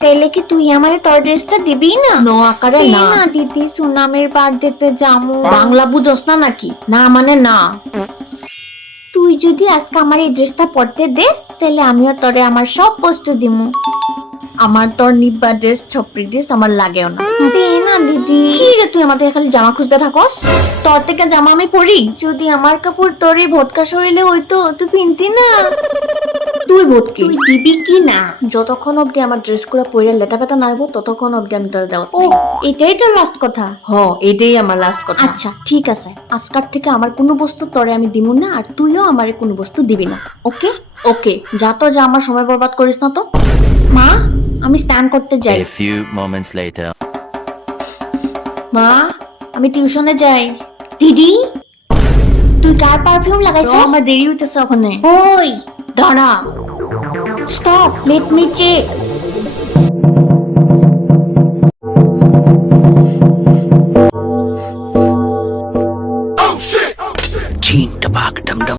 তাইলে কি তুই আমারে তোর ড্রেসটা দিবি না? ন আকারে না। না দিদি, সুনামের বার্থডেতে যামু। বাংলা বুঝস না নাকি? না মানে না। তুই যদি আজকে আমার এই ড্রেসটা পরতে দেস, তাহলে আমিও তোরে আমার সব বস্তু দিমু। আমার তোর নিব্বা ড্রেস ছপরি ড্রেস আমার লাগেও না। দে না দিদি। কি রে তুই আমাদের খালি জামা খুঁজতে থাকস? তোর থেকে জামা আমি পরি? যদি আমার কাপড় তোরে ভটকা শরীরে হইতো, তুই পিনতি না। তুই ভটকি। তুই দিবি কি না? যতক্ষণ অব্দি আমার ড্রেস গুলো পরে লেটা পেটা নাইব ততক্ষণ অব্দি আমি তোর দেওয়া। ও, এটাই তো লাস্ট কথা। হ, এটাই আমার লাস্ট কথা। আচ্ছা ঠিক আছে, আজকার থেকে আমার কোনো বস্তু তোরে আমি দিমু না, আর তুইও আমারে কোনো বস্তু দিবি না। ওকে ওকে, যা তো যা, আমার সময় বরবাদ করিস না তো। মা, আমি স্নান করতে যাই। A few moments later. মা, আমি টিউশনে যাই। দিদি, তুই কার পারফিউম লাগাইছিস? আমার দেরি হইতেছে ওখানে। ওই, দাঁড়া। Stop, let me check. Ching tabak dum dum.